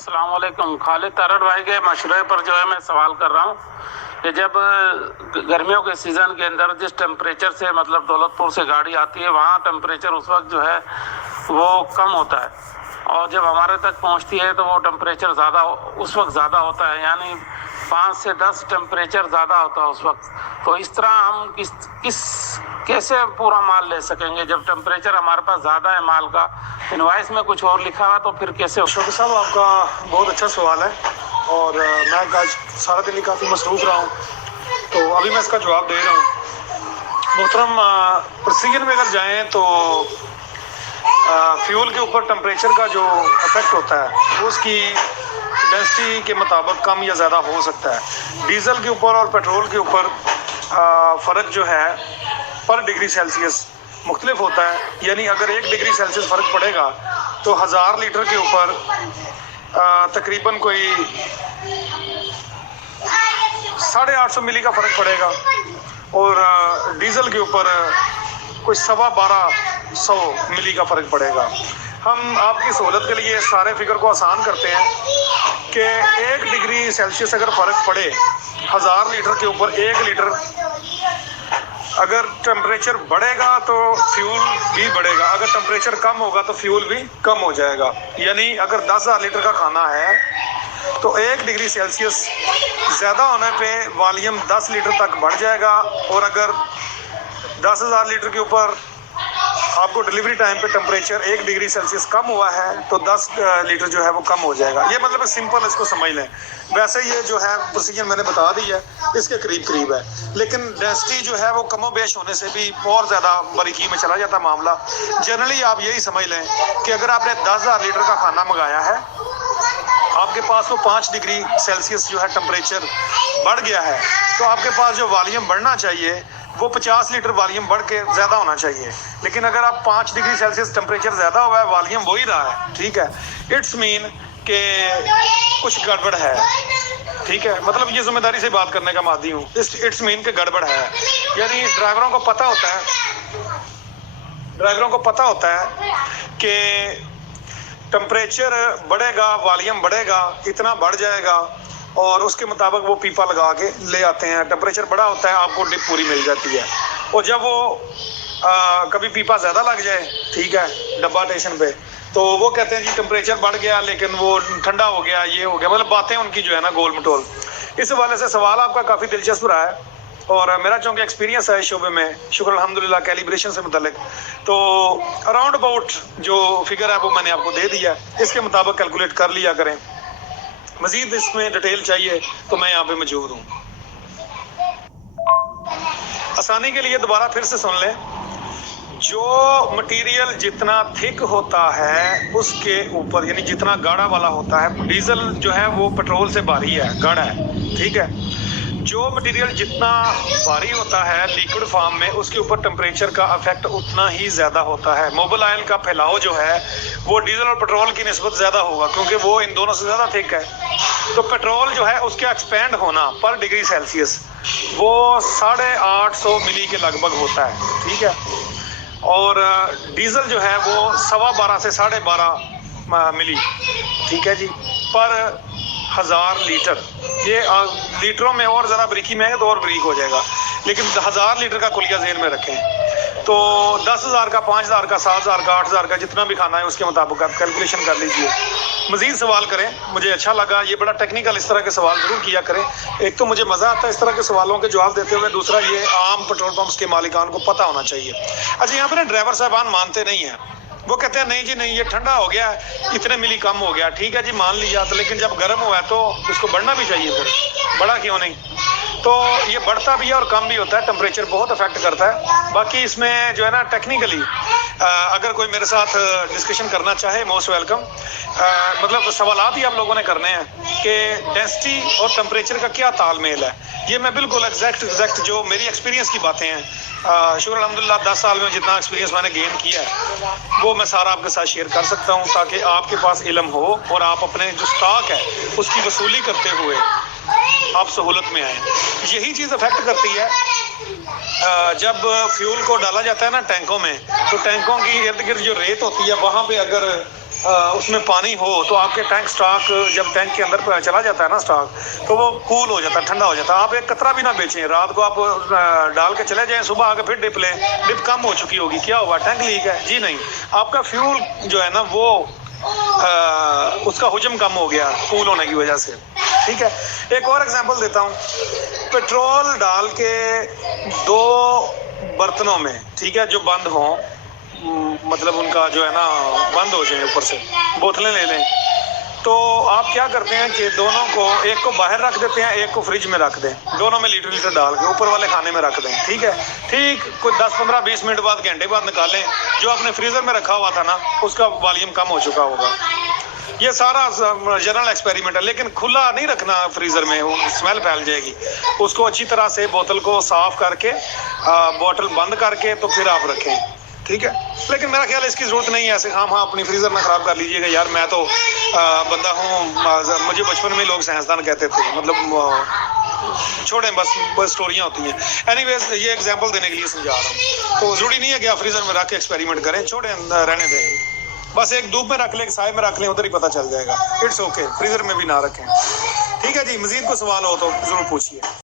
अस्सलाम वालेकुम। खालिद तारड़ भाई के मशवरे पर जो है मैं सवाल कर रहा हूँ कि जब गर्मियों के सीज़न के अंदर जिस टेम्परेचर से मतलब दौलतपुर से गाड़ी आती है वहाँ टेम्परेचर उस वक्त जो है वो कम होता है और जब हमारे तक पहुँचती है तो वो टेम्परेचर ज़्यादा उस वक्त ज़्यादा होता है, यानी 5 से 10 टेम्परेचर ज़्यादा होता है उस वक्त। तो इस तरह हम कैसे पूरा माल ले सकेंगे जब टेम्परेचर हमारे पास ज़्यादा है माल का, इनवाइस में कुछ और लिखा हुआ तो फिर कैसे? शौकत साहब, आपका बहुत अच्छा सवाल है और मैं आज सारा दिन ही काफ़ी मसरूफ़ रहा हूँ, तो अभी मैं इसका जवाब दे रहा हूँ। मोहतरम, प्रोसीजर में अगर जाएँ तो फ्यूल के ऊपर टेम्परेचर का जो इफेक्ट होता है वो उसकी डेंसिटी के मुताबिक कम या ज़्यादा हो सकता है। डीजल के ऊपर और पेट्रोल के ऊपर फ़र्क जो है पर डिग्री सेल्सियस मुख्तलिफ होता है, यानी अगर 1 डिग्री सेल्सियस फ़र्क पड़ेगा तो 1000 लीटर के ऊपर तकरीबन कोई 850 मिली का फ़र्क पड़ेगा और डीज़ल के ऊपर कोई 1250 मिली का फ़र्क पड़ेगा। हम आपकी सहूलत के लिए सारे फिगर को आसान करते हैं कि 1 डिग्री सेल्सियस अगर फ़र्क पड़े 1000 लीटर के ऊपर 1 लीटर, अगर टेम्परेचर बढ़ेगा तो फ्यूल भी बढ़ेगा, अगर टेम्परेचर कम होगा तो फ्यूल भी कम हो जाएगा। यानी अगर 10,000 लीटर का खाना है तो 1 डिग्री सेल्सियस ज़्यादा होने पे वॉल्यूम 10 लीटर तक बढ़ जाएगा और अगर 10,000 लीटर के ऊपर आपको डिलीवरी टाइम पे टेम्परेचर 1 डिग्री सेल्सियस कम हुआ है तो 10 लीटर जो है वो कम हो जाएगा। ये मतलब सिंपल, इसको समझ लें। वैसे ये जो है प्रोसीजर मैंने बता दी है, इसके करीब करीब है, लेकिन डेंसिटी जो है वो कमो बेश होने से भी और ज़्यादा बारीकी में चला जाता मामला। जनरली आप यही समझ लें कि अगर आपने 10,000 लीटर का खाना मंगाया है, आपके पास तो 5 डिग्री सेल्सियस जो है टेम्परेचर बढ़ गया है, तो आपके पास जो वॉल्यूम बढ़ना चाहिए वो 50 लीटर वॉल्यूम बढ़ के ज़्यादा होना चाहिए। लेकिन अगर आप 5 डिग्री सेल्सियस टेम्परेचर ज़्यादा हुआ है, वॉल्यूम वही रहा है, ठीक है, इट्स मीन कि कुछ गड़बड़ है, ठीक है। मतलब ये जिम्मेदारी से बात करने का मादी हूँ, इट्स मीन कि गड़बड़ है। यानी ड्राइवरों को पता होता है कि टेम्परेचर बढ़ेगा, वॉल्यूम बढ़ेगा, इतना बढ़ जाएगा और उसके मुताबिक वो पीपा लगा के ले आते हैं। टेम्परेचर बड़ा होता है, आपको डिप पूरी मिल जाती है। और जब वो कभी पीपा ज़्यादा लग जाए, ठीक है, डब्बा स्टेशन पे, तो वो कहते हैं जी टेम्परेचर बढ़ गया लेकिन वो ठंडा हो गया, ये हो गया, मतलब बातें उनकी जो है ना गोल मटोल। इस हवाले से सवाल आपका काफ़ी दिलचस्प रहा है और मेरा चूँकि एक्सपीरियंस है इस शोबे में, शुक्र अल्हम्दुलिल्लाह, कैलिब्रेशन से मुतल्लिक, तो अराउंड अबाउट जो फिगर है वो मैंने आपको दे दिया, इसके मुताबिक कैलकुलेट कर लिया करें। मज़ीद इसमें डिटेल चाहिए तो मैं यहाँ पे मौजूद हूँ। आसानी के लिए दोबारा फिर से सुन लें, जो मटेरियल जितना थिक होता है उसके ऊपर, यानी जितना गाढ़ा वाला होता है, डीजल जो है वो पेट्रोल से भारी है, गाढ़ा है, ठीक है। जो मटेरियल जितना भारी होता है लिक्विड फॉर्म में, उसके ऊपर टेम्परेचर का इफेक्ट उतना ही ज़्यादा होता है। मोबिल ऑयल का फैलाव जो है वो डीजल और पेट्रोल की निस्बत ज़्यादा होगा क्योंकि वो इन दोनों से ज़्यादा थिक है। तो पेट्रोल जो है उसके एक्सपेंड होना पर डिग्री सेल्सियस वो 850 मिली के लगभग होता है, ठीक है। और डीजल जो है वो 12.25 से 12.5 मिली, ठीक है जी, पर 1000 लीटर। ये लीटरों में और ज़रा बारीकी में है तो और बारीक हो जाएगा, लेकिन 1000 लीटर का कुलिया ज़हन में रखें। तो 10,000 का, 5,000 का, 7,000 का, 8,000 का, जितना भी खाना है उसके मुताबिक आप कैलकुलेशन कर लीजिए। मज़ीद सवाल करें, मुझे अच्छा लगा, ये बड़ा टेक्निकल, इस तरह के सवाल ज़रूर किया करें। एक तो मुझे मज़ा आता है इस तरह के सवालों के जवाब देते हुए, दूसरा ये आम पेट्रोल पंप्स के मालिकान को पता होना चाहिए। अच्छा, यहाँ पर ना ड्राइवर साहबान मानते नहीं हैं, वो कहते हैं नहीं जी नहीं, ये ठंडा हो गया, इतने मिली कम हो गया, ठीक है जी, मान लिया, तो लेकिन जब गर्म हुआ है तो उसको बढ़ना भी चाहिए, फिर बढ़ा क्यों नहीं? तो ये बढ़ता भी है और कम भी होता है, टेम्परेचर बहुत अफेक्ट करता है। बाकी इसमें जो है ना टेक्निकली अगर कोई मेरे साथ डिस्कशन करना चाहे, मोस्ट वेलकम। मतलब सवालात ही आप लोगों ने करने हैं कि डेंसिटी और टेम्परेचर का क्या तालमेल है। ये मैं बिल्कुल एग्जैक्ट जो मेरी एक्सपीरियंस की बातें हैं, शुक्र अल्हम्दुलिल्लाह 10 साल में जितना एक्सपीरियंस मैंने गेन किया है वो मैं सारा आपके साथ शेयर कर सकता हूँ, ताकि आपके पास इल्म हो और आप अपने जो स्टॉक है उसकी वसूली करते हुए आप सहूलत में आए। यही चीज़ अफेक्ट करती है जब फ्यूल को डाला जाता है ना टैंकों में, तो टैंकों की इर्द गिर्द जो रेत होती है वहाँ पे अगर उसमें पानी हो तो आपके टैंक स्टॉक जब टैंक के अंदर चला जाता है ना स्टॉक, तो वो कूल हो जाता है, ठंडा हो जाता है। आप एक कतरा भी ना बेचें, रात को आप डाल के चले जाएं, सुबह आके फिर डिप लें, डिप कम हो चुकी होगी, क्या हुआ, टैंक लीक है? जी नहीं, आपका फ्यूल जो है ना वो उसका हुजम कम हो गया कूल होने की वजह से। ठीक है, एक और एग्जांपल देता हूँ। पेट्रोल डाल के 2 बर्तनों में, ठीक है, जो बंद हों, मतलब उनका जो है ना बंद हो जाए, ऊपर से बोतलें ले लें, तो आप क्या करते हैं कि दोनों को, एक को बाहर रख देते हैं, एक को फ्रिज में रख दें, दोनों में लीटर लीटर डाल के ऊपर वाले खाने में रख दें। ठीक है, ठीक कोई 10-15-20 मिनट बाद, घंटे बाद निकालें, जो आपने फ्रीजर में रखा हुआ था ना उसका वॉल्यूम कम हो चुका होगा। ये सारा जनरल एक्सपेरिमेंट है, लेकिन खुला नहीं रखना फ्रीजर में, वो स्मेल फैल जाएगी। उसको अच्छी तरह से बोतल को साफ करके, बोतल बंद करके तो फिर आप रखें। ठीक है, लेकिन मेरा ख्याल है इसकी ज़रूरत नहीं है ऐसे हाँ अपनी फ्रीज़र ना ख़राब कर लीजिएगा। यार मैं तो बंदा हूँ, मुझे बचपन में लोग साइंसदान कहते थे, मतलब छोड़ें, बस स्टोरियाँ होती हैं। एनीवेज, ये एग्जांपल देने के लिए समझा रहा हूँ। तो ज़रूरी नहीं है कि आप फ्रीज़र में रख के एक्सपेरिमेंट करें, छोड़ें, रहने दें। बस एक धूप में रख लें, साए में रख लें, उधर ही पता चल जाएगा। इट्स ओके, फ्रीज़र में भी ना रखें। ठीक है जी, मज़ीद कोई सवाल हो तो ज़रूर पूछिए।